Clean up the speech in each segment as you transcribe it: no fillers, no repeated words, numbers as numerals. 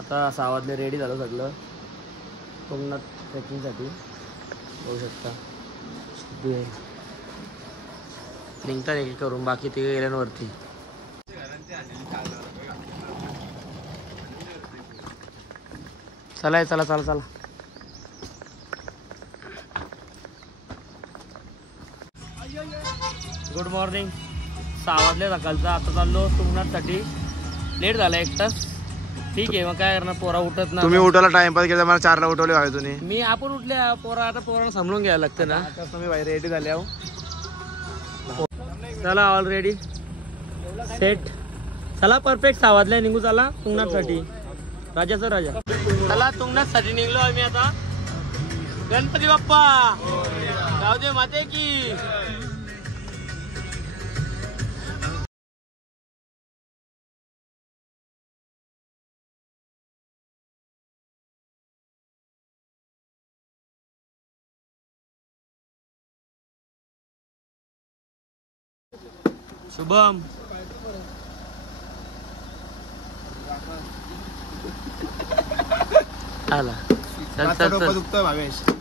आता 6 वाजले, रेडी झालं सगळं तुंगनाथ ट्रेकिंगसाठी. बघू शकता निघतात एक करून, बाकी ते गेल्यांवरती. चला चला चला चला. Good morning. 6 वाजले सकाळचा. आता चाललो तुंगनाथसाठी. लेट झाला 1 तास. ठीक आहे, मग काय करणार, पोरा उठत ना. तुम्ही उठायला टाइमपास केला, मला 4ला उठवले हवे तुम्ही. मी आपण उठल्या पोरा, आता पोराला सांभाळून घ्यायला लागतं ना. आता तुम्ही बाहेर रेडी झाले आहो. चला ऑलरेडी सेट. चला परफेक्ट 6 वाजल्या निघू. चला तुंगनाथसाठी. राजाचा राजा. चला तुंगनाथसाठी निघलो आम्ही आता. गणपती बाप्पा जाऊ दे माते की. शुभम आला. चल चल चल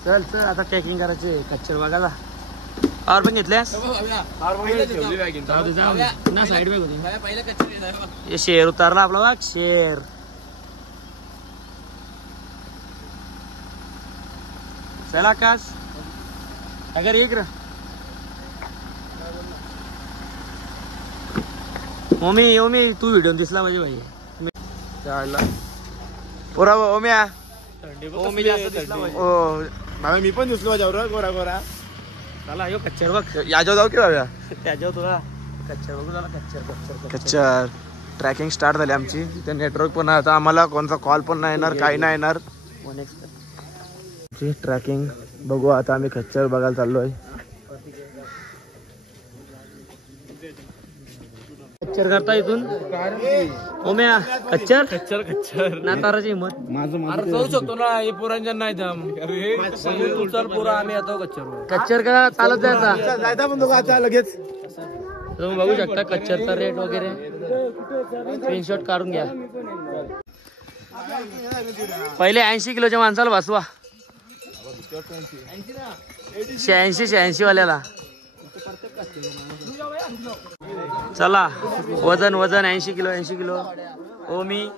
चल चल. आता ट्रेकिंग करायचे. कच्चर बघायला और पण घेतल्यास ना. साईड बॅग होती. हे शेर उतारला आपला बघ. शेर. चला आकाश अगर एक ओमी ओमी तू व्हिडिओ दिसला माझे भाई. पोरा ओम्या ओमी जास्त दिसला ओ भावे. मी पण दिसलो माझ्यावर गोरा गोरा. चला यो कच्चर बघ. याच्यावर जाऊ की भाव्या. त्याच्यावर तुला कच्चर बघू. झाला कच्चर कच्चर कच्चर. ट्रॅकिंग स्टार्ट झाली आमची. तिथे नेटवर्क पण आहे. आता आम्हाला कोणता कॉल पण नाही येणार, काही नाही येणार. ट्रॅकिंग बघू. आता आम्ही कच्चर बघायला चाललोय. कच्चर करता इथून ओम्या. कच्चर कच्चर कच्चर नाताराची हिंमत. माझं जाऊ शकतो ना. हे पुरांजन नाही दम. चल पुरा आम्ही येतो कच्चर. कच्चर का चालत जायचा. जायचा पण आता लगेच. तुम्ही बघू शकता कच्चरचा रेट वगैरे. स्क्रीनशॉट काढून घ्या. पहिले 80 किलोच्या माणसाला बसवा. 86 वाल्याला. चला वजन 80 किलो 80 किलो. ओमी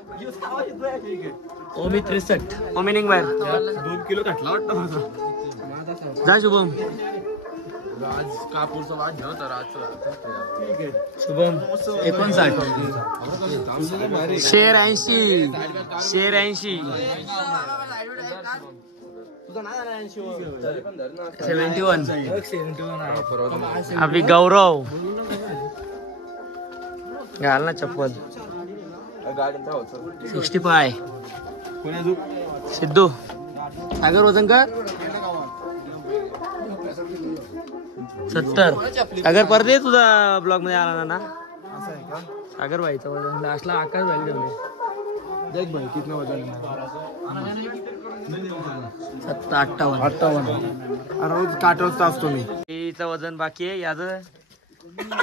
63. ओमी निघ बाहेर. 2 किलो घातला वाटतं. जा शुभम. शुभम 59. शेर 80. शेर 80. 71. अभी गौरव घाल ना चप्पल. 65. सिद्धू सागर वजन कर 70. सागर परदे तुझा ब्लॉग मध्ये आला ना. सागर भाईचा वजन लास्टला आकाश भाई ठेवले. देख भाई कितना वजन. 58. रोज काटवत असतो मी. हिचं वजन बाकी आहे. याचं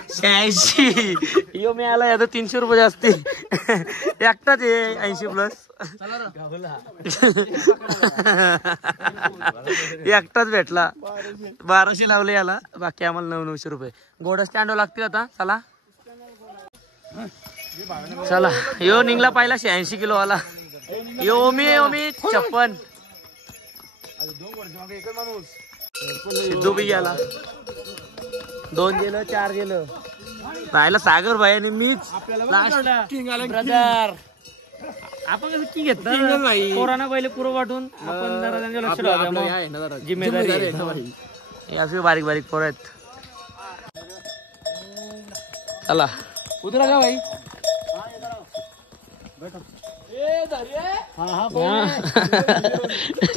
86. यो मी आला. याचं 300 रुपये जास्ती. एकटाच आहे 80 प्लस. एकटाच भेटला. 1200 लावले याला. बाकी आम्हाला 900 रुपये. घोडा स्टँड लागतील आता. चला चला. यो निघला पाहिला 86 किलो वाला. यो ओमी ओमी 56. सिद्धू भी गेला. 2 गेलं 4 गेलं. राहिला सागर भाई आणि मीच ब्रदर. आपण कसं की घेतलं पोरांना पहिले पुरं वाटून आपण जरा त्यांच्या लक्ष ठेवायचं. जिम्मेदारी असे बारीक बारीक पोरं आहेत. चला उतरा जा भाई.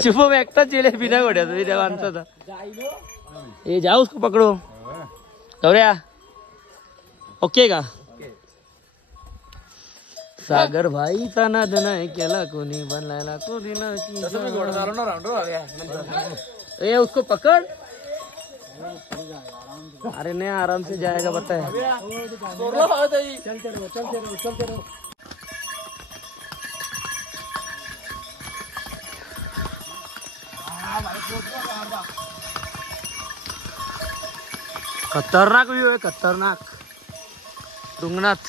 शुभम एकटाच गेले बिना घोड्याचा. बिना माणसाचा. ये जाओ उसको पकड़ो. गौऱ्या ओके का. सागर भाईचा नाद नाही केला कोणी. बनलायला कोणी नाही. ए उसको पकड़. अरे नहीं आराम से जाएगा पता है. खतरनाक व्ह्यू आहे, खतरनाक. डुंगनाथ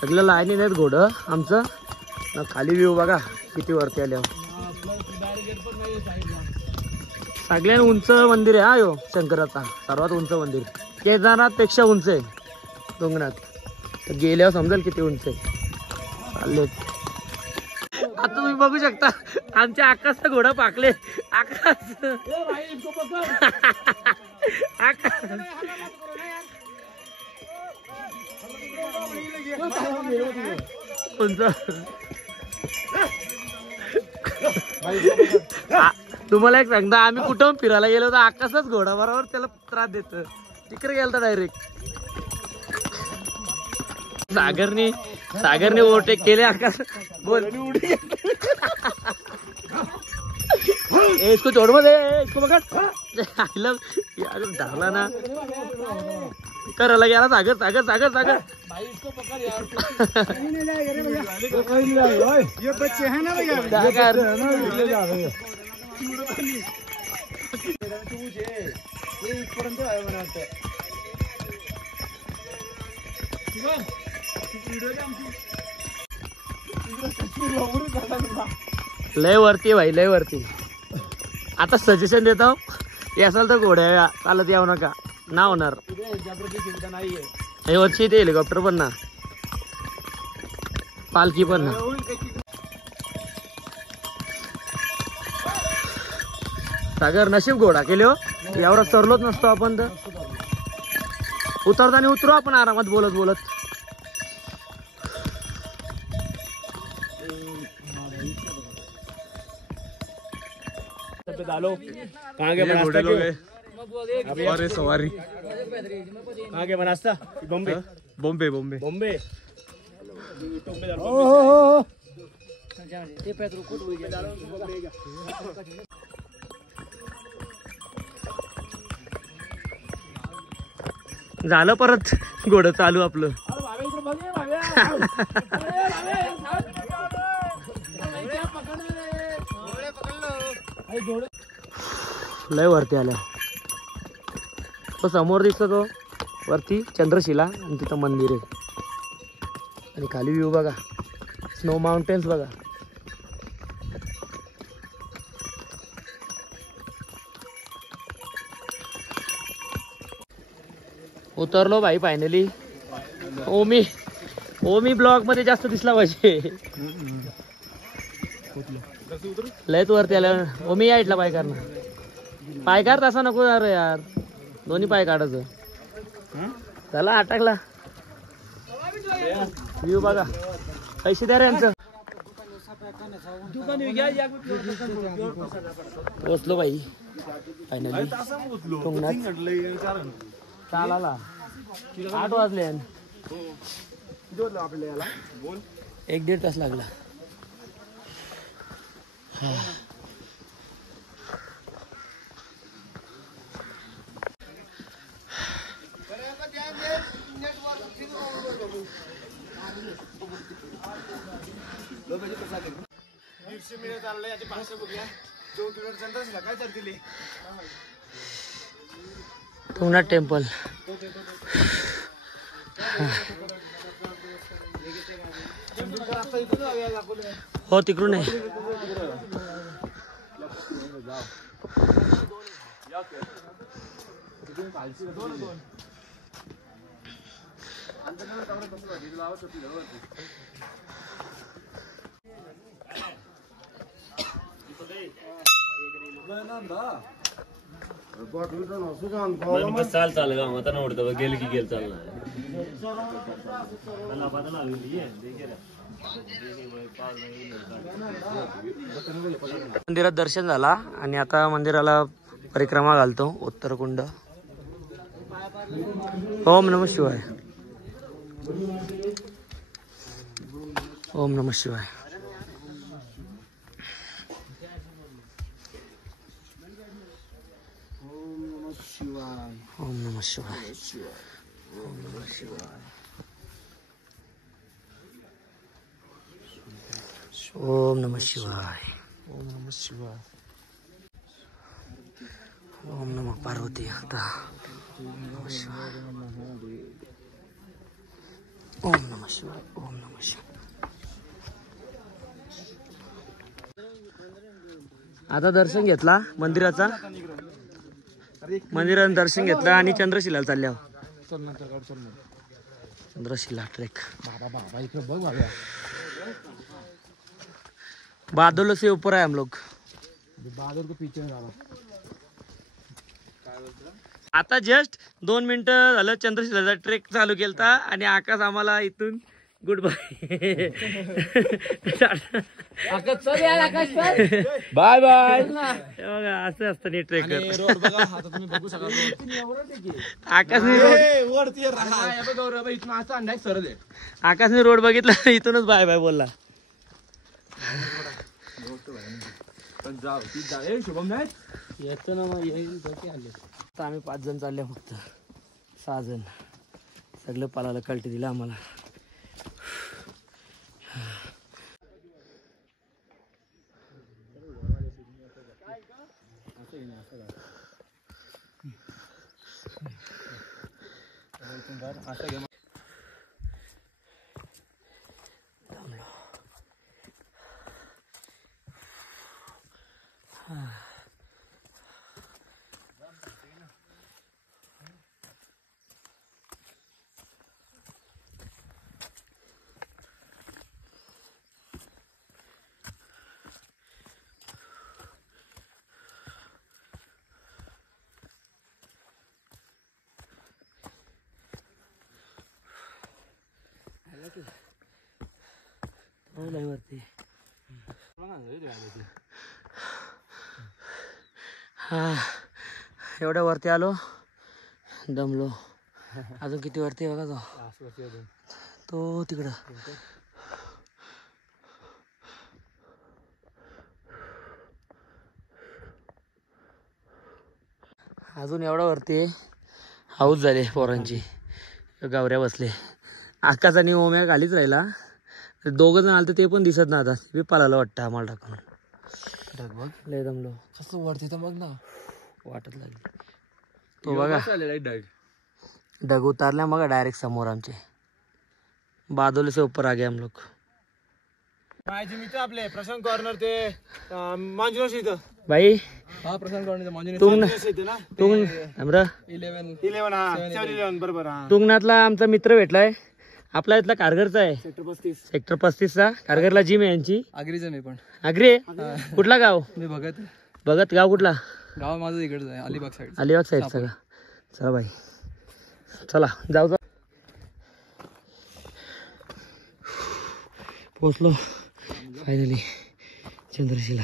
सगळं लाईनीत आहेत घोडं आमचं. ना खाली व्ह्यू बघा किती वरती आल्यावर. सगळ्यात उंच मंदिर आहे हा यो शंकराचा, सर्वात उंच मंदिर. केदारनाथ पेक्षा उंच आहे डोंगरात. तर गेल्यावर समजेल किती उंच आहे. चाललेत आता तुम्ही बघू शकता आमच्या आकाशचा घोडा पाकले. आकाश आकाश तुम्हाला एक सांगता, आम्ही कुठं फिरायला गेलो तर आकाशच घोडा बरोबर त्याला त्रास देत. तिकडे गेलता डायरेक्ट. सागरने ओव्हरटेक केले आकाश. बोल इसको छोड़ मत, इसको पकड़. धरला ना करायला गेला सागर सागर सागर सागर. ये बच्चे हैं ना भैया, लय वरती भाई, लय वरती. आता सजेशन देतो, हे असाल तर घोड्या चालत यावं नका, ना होणार. हे वर्षी ते हेलिकॉप्टर पण ना, पालखी पण ना. सागर नशीब घोडा केले हो, यावर सरलोच नसतो आपण तर. उतरताना उतरू आपण आरामात बोलत बोलत. कहाँ के बनास्ता अरे सवारी कहाँ के बनास्ता? बॉम्बे बॉम्बे बॉम्बे बॉम्बे. झालं परत घोडं चालू आपलं. लय वरती आल्या. तो समोर दिसतो तो वरती चंद्रशिला, आणि तिथं मंदिर आहे. आणि खाली व्ह्यू बघा, स्नो माउंटेन्स बघा. उतरलो भाई फायनली. ओमी ब्लॉग मध्ये जास्त दिसला पाहिजे. लयच वरती आल्या. ओमी या इटला पाय काढणार. पाय काढ तसा नको अरे यार, दोन्ही पाय काढायचं. चला अटकला. व्ह्यू बघा, पैसे द्या रे यांचं. पोचलो बाई फायनली. चालाला 8 वाजले. 1-1.5 तास लागला. तुंगनाथ टेम्पल. हो तिकडून आहे. चाल चाल का आता नव्हतं गेल की गेल चालणार. मंदिरात दर्शन झाला आणि आता मंदिराला परिक्रमा घालतो. उत्तरकुंड. ओम नमः शिवाय. ओम नमः शिवाय. शिवाय ओम नमः शिवाय. ओम नमः शिवाय. ओम नमः शिवाय. ओम नमः शिवाय. ओम नमः पार्वती आता. ओम नमः शिवाय. ओम नमः शिवाय. ओम नमः शिवाय. आता दर्शन घेतला मंदिराचा. मंदिरात दर्शन घेतलं आणि चंद्रशिला चालल्या. चंद्रशिला ट्रेक. बादलों से ऊपर है हम लोग. बादल को पीछे डाला. आता जस्ट 2 मिनिटं झालं चंद्रशिलाचा ट्रेक चालू केलता आणि आकाश आम्हाला इथून गुड बाय. Bye bye. बघा असं असतं नी ट्रेक. रोड बघा आता तुम्ही बघू शकाल. आकाशने इथून असं अंदाज सरळ आहे. आकाशने रोड बघितला इथूनच बाय बाय बोलला. शुभम नाही येतो ना मग येईल. आता आम्ही 5 जण चालले फक्त. 6 जण सगळं पालाला कल्टी दिला आम्हाला. वरती हा एवढ्या वरती आलो. दमलो. अजून किती वरती आहे बघा तो तिकडं. अजून एवढा वरती हाऊस झाले पोरांची. गावऱ्या बसले. आकाश आणि ओम्या खालीच राहिला. 2 जण आले ते पण दिसत ना. आता मी पालाला वाटतं आम्हाला टाकून. लय दमलो. कसं वरती तर बघ ना. वाटत लागली. तो बघा ढग उतारल्या बघा डायरेक्ट समोर आमचे. बादल से ऊपर आ गए हम लोग. माझे मित्र आपले प्रशांत कॉर्नर ते मांजुनाथ इथं. भाई हा प्रशांत कॉर्नर मांजुनाथ बरोबर. तुंगनाथला आमचा मित्र भेटलाय. आपला इथला कारगरचा आहे. सेक्टर 35चा कारगरला जिम आहे यांची. आगरीचा मी पण. आग्रे कुठला गाव? मी भगत. भगत गाव कुठला? गाव माझं इकडचं आहे अलिबाग साईड. अलिबाग साईडचा का? चला भाई चला जाऊ. पोचलो फायनली चंद्रशिला.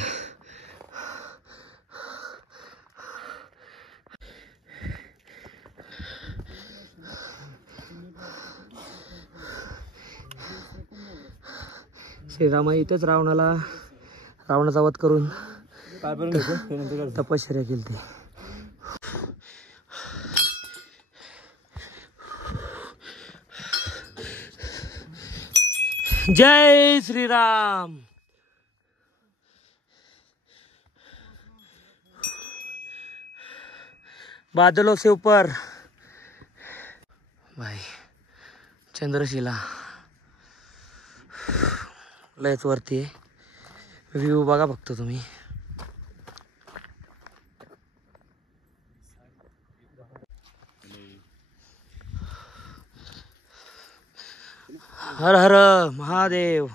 श्रीरामा इथंच रावणाचा वध करून तपश्चर्या केली ती. जय श्रीराम. बादलों से ऊपर भाई चंद्रशिला लयच वरती आहे. व्ह्यू बघा फक्त तुम्ही. हर हर महादेव.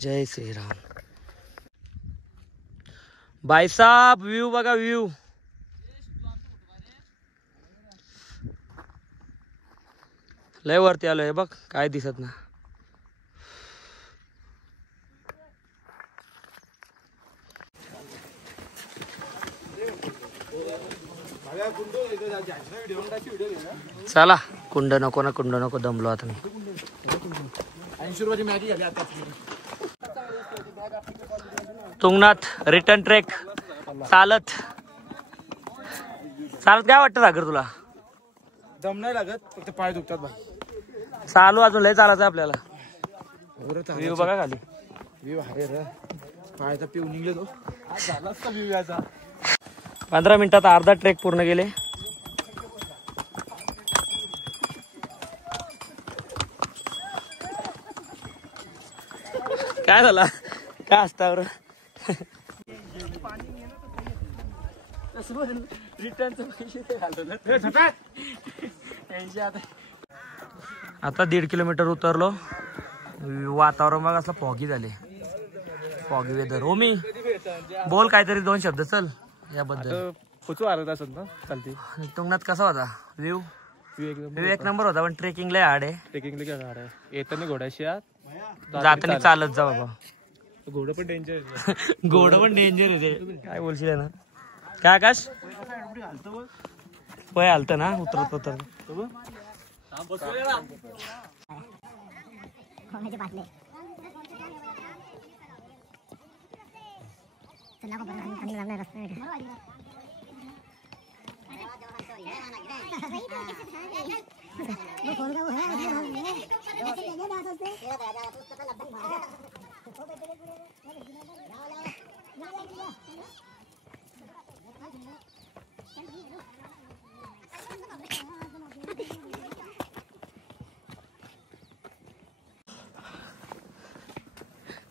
जय श्रीराम. भाई साहब व्यू बघा व्यू. लय वरती आलोय बघ काय दिसत ना. चला कुंड नको ना कुंड नको. दमलो आता मी. तुंगनाथ रिटर्न ट्रेक चालत काय वाटतं सागर तुला? दम नाही लागत, फक्त पाय दुखतात भाई. चालू अजून लय चालायचं आपल्याला. व्ह्यू बघा खाली. व्ह्यू आहे रे, पायचा पिऊ निघले तो. आज झाला असता व्ह्यू याचा. 15 मिनिटात अर्धा ट्रेक पूर्ण केले. काय झाला काय असता बरं. आता 1.5 किलोमीटर उतरलो. वातावरण बघ असं फॉगी झाले. Foggy weather. हो मी बोल काहीतरी 2 शब्द चल याबद्दल. पोचू अर्धा तासात ना चालते. तुंगनाथ कसा होता व्ह्यू? व्ह्यू एक नंबर होता, पण ट्रेकिंग लय हार्ड आहे. ट्रेकिंगला काय झाड आहे. येताना घोड्याशी आत, जाताना चालत जा बाबा. घोडं पण डेंजर. घोडं पण डेंजर होते. काय बोलशील ना काय आकाश? वय आलत ना उतरत उतरत.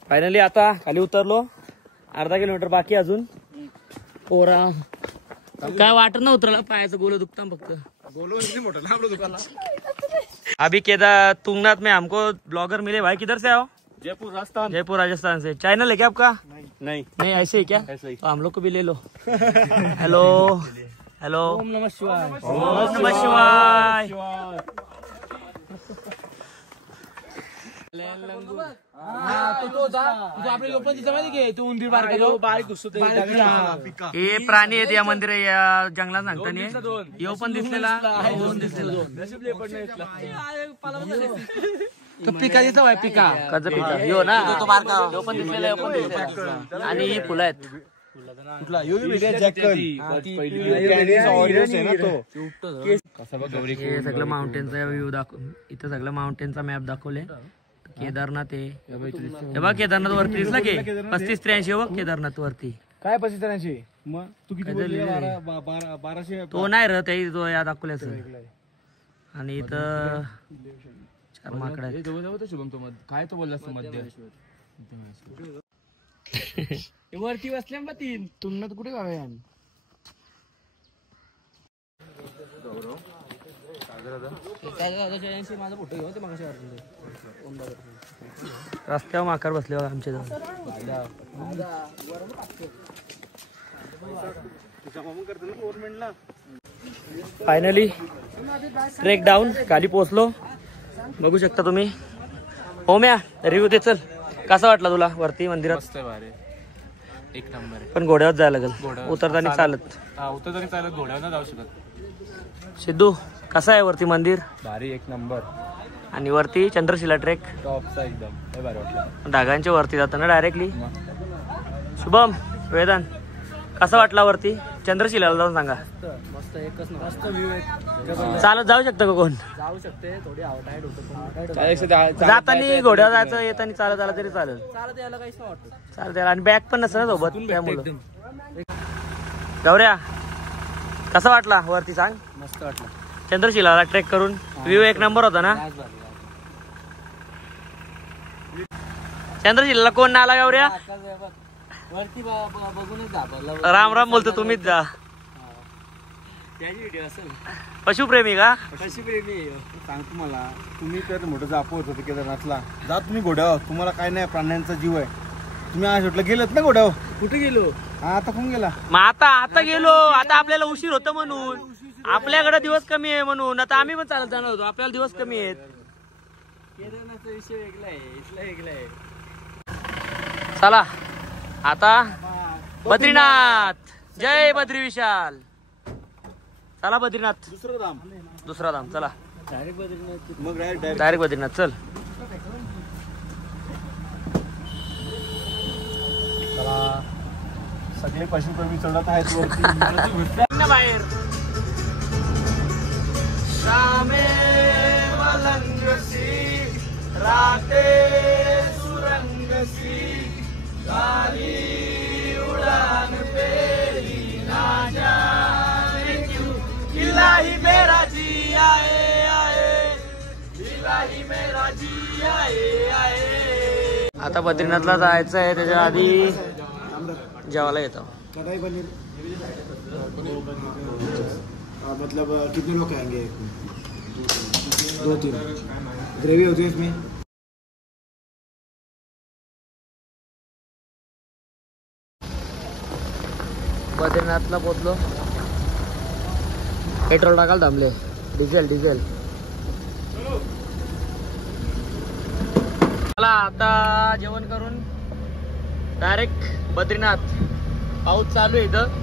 फायनली आता खाली उतरलो. अर्धा किलोमीटर बाकी अजून. पोरा काय वाटत ना उतरला, पायाचं गोलं दुखता फक्त. अभी केदार तुंगनाथ में हमको ब्लॉगर मिले भाई. किधर से आओ? जयपुर राजस्थान. जयपुर राजस्थान से. चैनल है क्या आपका? नहीं नहीं ऐसे ही क्या? ऐसे ही. तो हम लोग को भी ले लो. Hello hello. ओम नमः शिवाय. ओम नमः शिवाय. हे प्राणी आहेत या मंदिर या जंगलात सांगताना. यो पण दिसलेला. पिका देतो पिका. कच पिका यो ना तो बारका. यो पण दिसलेला. यो पण दिसलेला. आणि ही फुलं आहेत. हे सगळं माउंटेनचा व्ह्यू दाखव. इथं सगळं माउंटेनचा मॅप दाखवले. केदारनाथ आहे. हे बघ केदारनाथ वरती दिसला की 35-83 बघ केदारनाथ वरती. काय 35-83? मग तू किती बोलली? 1200. तो नाही र ते तो या दाखवल्याच. आणि इथं 4 माकडा आहेत. शुभम तो काय तो बोलला मध्ये वरती बसल्या मग 3. तुमनं कुठे गाव आहे? माझा फोटो घेऊ. रस्त्यावर माकड बसले बघा आमच्या जवळ. फायनली ट्रेक डाऊन खाली पोहोचलो. बघू शकता तुम्ही. ओम्या रिव्ह्यू दे चल. कसा वाटला तुला वरती मंदिरात? एक नंबर. पण घोड्यावर जायला लागेल. उतरताना चालत. उतरताना चालत, घोड्यावर जाऊ शकत. सिद्धू कसा आहे वरती मंदिर? भारी एक नंबर. आणि वरती चंद्रशिला ट्रेक टॉपचा एकदम भारी वाटला. ढगांच्या वरती जाताना डायरेक्टली. शुभम वेदांत कसा वाटला वरती चंद्रशिलाला जाऊन सांगा. मस्त एकच मस्त व्ह्यू आहे. चालत जाऊ शकतं का कोण? जाऊ शकते. थोडी टाईट होतं. जाताना घोड्यावर जायचं, येताना चालत आला तरी चालेल. चालत यायला काहीच नाही वाटत. चालत यायला. आणि बॅग पण नसतं ना सोबत त्यामुळं. गौऱ्या कसा वाटला वरती सांग? मस्त वाटलं चंद्रशिलाला ट्रेक करून. व्ह्यू एक नंबर होता ना. चंद्रशिलाला कोण ना आला गौऱ्या? वरती बघूनच राम राम बोलतो तुम्हीच जा. पशुप्रेमी का? पशुप्रेमी सांगतो मला. तुम्ही तर मोठं जापवत होते केदारनाथला. जा तुम्ही घोड्यावर. तुम्हाला काय नाही, प्राण्यांचा जीव आहे. तुम्ही आज म्हटलं गेलेत ना घोड्यावर. कुठे गेलो? हा आता कोण गेला? मग आता गेलो. आता आपल्याला उशीर होतं म्हणून. आपल्याकडे दिवस कमी आहे म्हणून. आता आम्ही पण चालत जाणार होतो. आपल्याला दिवस कमी आहेत. केदारनाथचा विषय वेगळा आहे. इथला वेगळा आहे. चला आता बद्रीनाथ. जय बद्री विशाल. चला बद्रीनाथ. दुसरा धाम. चला डायरेक्ट बद्रीनाथ. मग डायरेक्ट बद्रीनाथ. चल सगळे पशुप्रेमी चढत आहेत वरती. बाहेर. शामे मलंग सी राते सुरंग सी काली उड़ान पे ही ना जाने क्यों इलाही मेरा जी आए आए इलाही मेरा जी आए आए। आता बद्रीनाथला जायचं आहे, त्याच्या आधी जेवायला येतो। कढ़ाई पनीर मतलब कितने लोग आएंगे? 2-3 ग्रेवी होती है इसमें। बद्रीनाथला पोहोचलो, पेट्रोल टाकायला थांबले, डिझेल चला आता जेवण करून डायरेक्ट बद्रीनाथ। पाऊस चालू आहे इथं।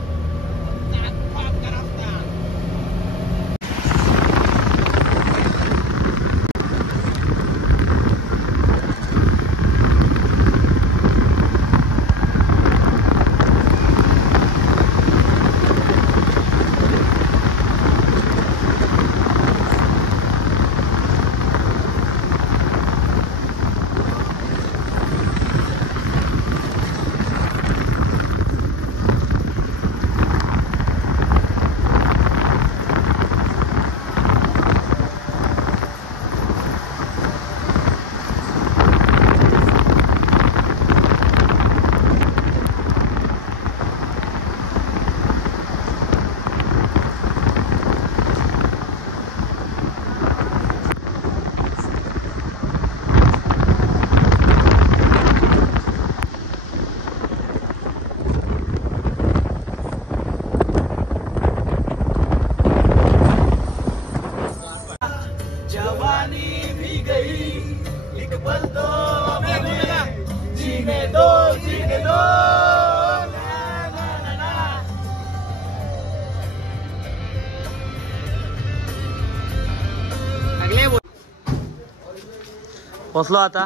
पोचलो आता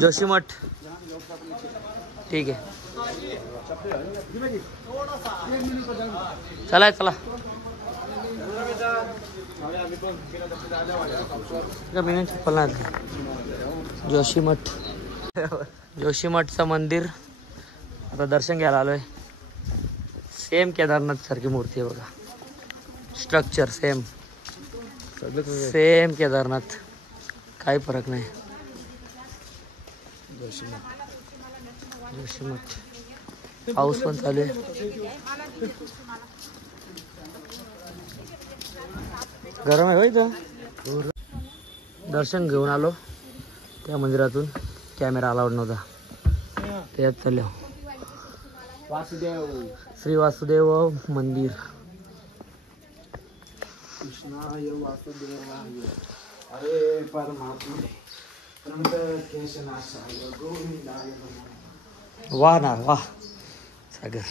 जोशीमठ। ठीक आहे, चला चला। जोशीमठचं मंदिर आता दर्शन घ्यायला आलोय। सेम केदारनाथ सारखी मूर्ती आहे बघा, स्ट्रक्चर सेम केदारनाथ, काही फरक नाही। जोशीमठ पाऊस पण चालू आहे। गरम आहे इथं। दर्शन घेऊन आलो त्या मंदिरातून, कॅमेरा अलाउड नव्हता, त्यात चाललो श्री वासुदेव मंदिर। कृष्णाय वासुदेवाय अरे परमात्मा केशनाशाय गोविंदाय नमः। वाह ना वाह सागर।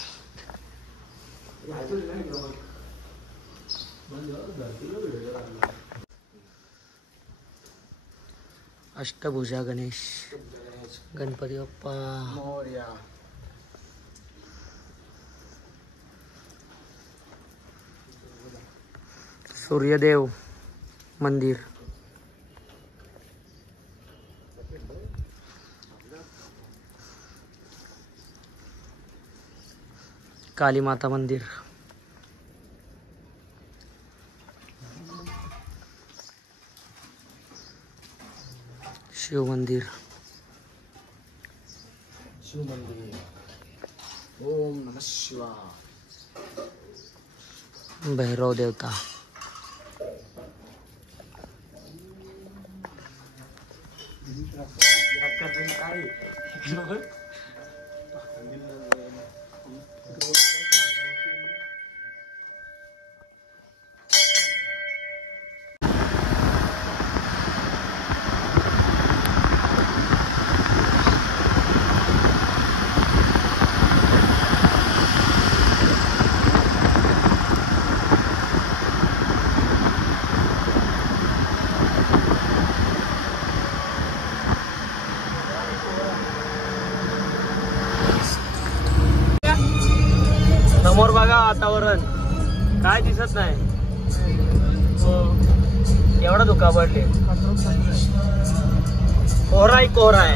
अष्टभुजा गणेश गणपती बाप्पा मोरया। सूर्यदेव मंदिर, काली माता मंदिर, शिव मंदिर, ओम नमः शिवाय, भैरव देवता, समोर बघा वातावरण, काय दिसत नाही। एवढा धुका पडले. कोहराय कोहराय.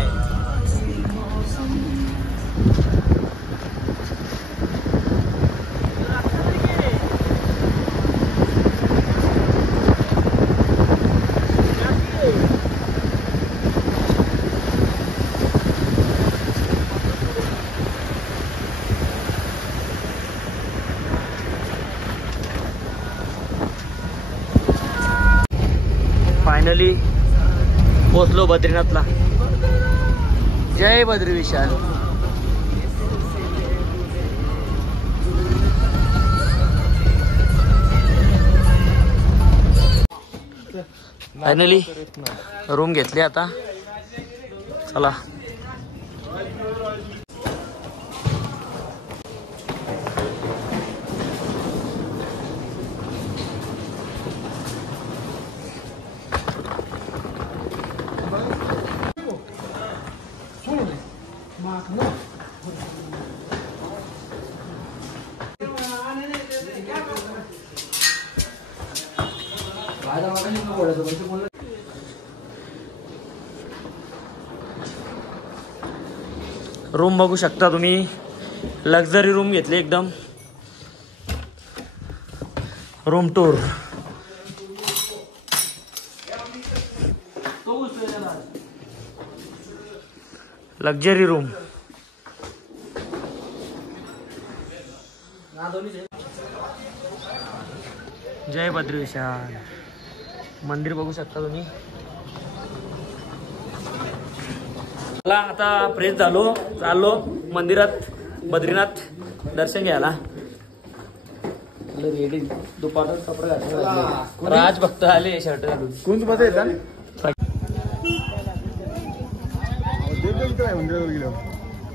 फायनली पोचलो बद्रीनाथला. जय बद्री विशाल. फायनली रूम घेतली आता. चला रूम बघू शकता तुम्ही. लक्झरी रूम घेतली एकदम. Room tour. Luxury room. जय बद्री विशाल. मंदिर बघू शकता तुम्ही. मला आता फ्रेश झालो. चाललो मंदिरात बद्रीनाथ दर्शन घ्यायला. रेडी दुपारच कपडे घातले. राज भक्त आले शर्ट घालून. कोण तुम्हाला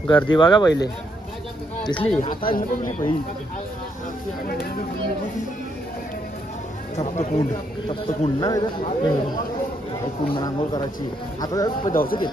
गर्दी बघा पहिले दिसली. तप्तकुंड ना कुंड आंघोळ करायची. आता जाऊच ते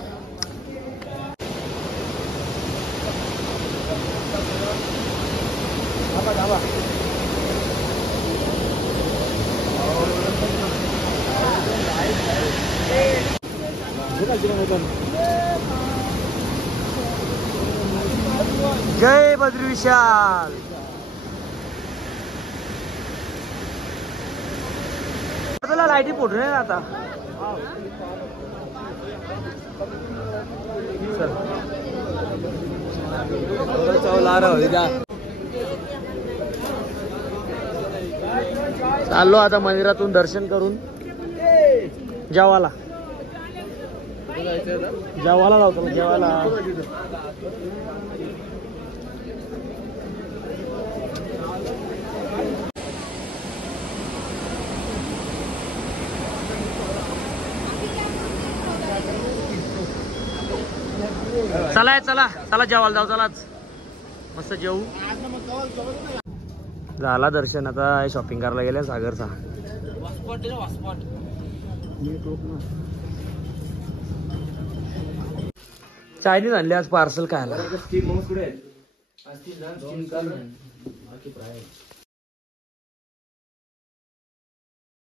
जय बद्री विशाल. लाईटी फोटो नाही आता. चाललो आता मंदिरातून दर्शन करून जेवायला. जेवायला लावतो जेवायला. चला चला चला जेवायला जाऊ. चलाच मस्त जेवू. झाला दर्शन. आता शॉपिंग करायला गेले सागरचा. चायनीज आणले आज पार्सल खायला.